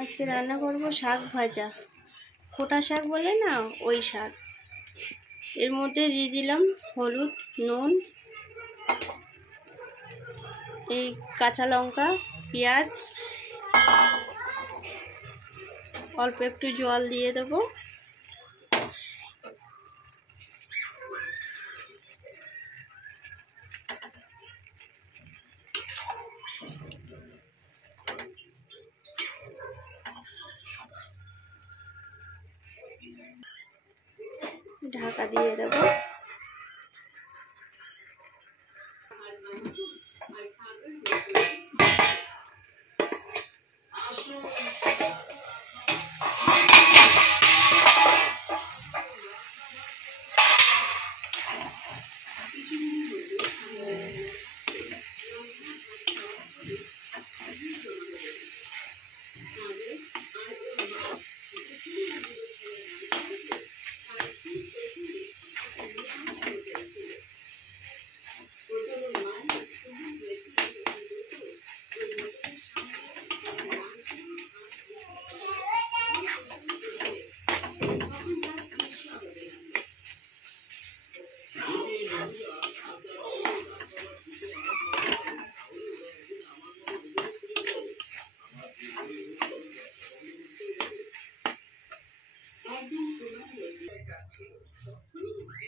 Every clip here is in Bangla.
আজকে রান্না করব শাক ভাজা, খোটা শাক বলে না ওই শাক। এর মধ্যে দিয়ে দিলাম হলুদ, নুন, এই কাঁচা লঙ্কা, পেঁয়াজ, অল্প একটু জল দিয়ে দেবো। ঢাকা দিয়ে দেবো।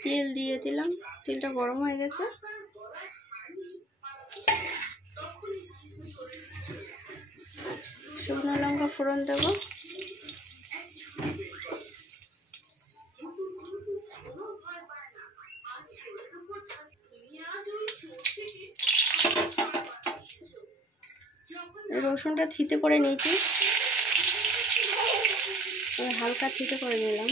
তেল দিয়ে দিলাম, তেলটা গরম হয়ে গেছে। শুকনো লঙ্কা ফোড়ন দেবো। রসুনটা থিতে করে নিয়েছি, হালকা থিতে করে নিলাম।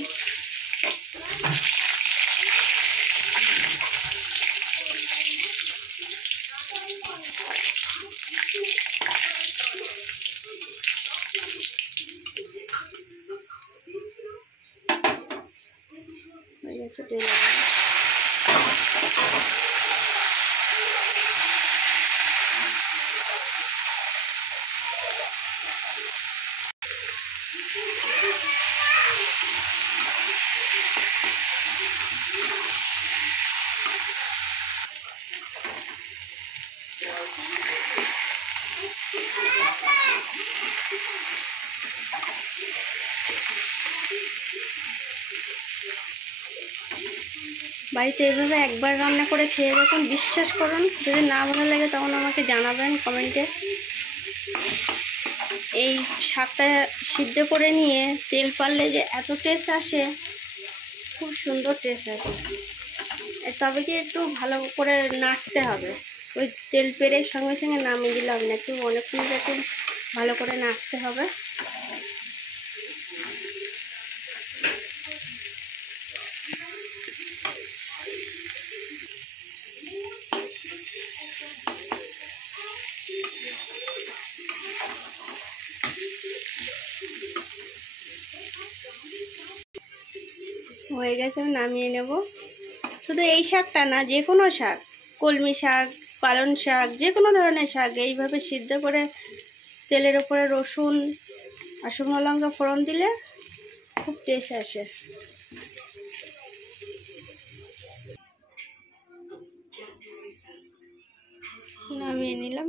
হয়ে গেছে, টেনে বাড়িতে এভাবে একবার রান্না করে খেয়ে দেখুন, বিশ্বাস করুন। যদি না ভালো লাগে তখন আমাকে জানাবেন কমেন্টে। এই শাকটা সিদ্ধ করে নিয়ে তেল পারলে যে এত টেস্ট আসে, খুব সুন্দর টেস্ট আসে। তবে কি একটু ভালো করে নাড়তে হবে, ওই তেল পেরে সঙ্গে সঙ্গে নামিয়ে দিলাম না, একটু অনেকক্ষণ একটু ভালো করে নাড়তে হবে। হয়ে গেছে, আমি নামিয়ে নেব। শুধু এই শাকটা না, যে কোনো শাক, কলমি শাক, পালং শাক, যে কোনো ধরনের শাক এইভাবে সিদ্ধ করে তেলের ওপরে রসুন আর শুকনো লঙ্কা ফোড়ন দিলে খুব টেস্ট আসে। নামিয়ে নিলাম।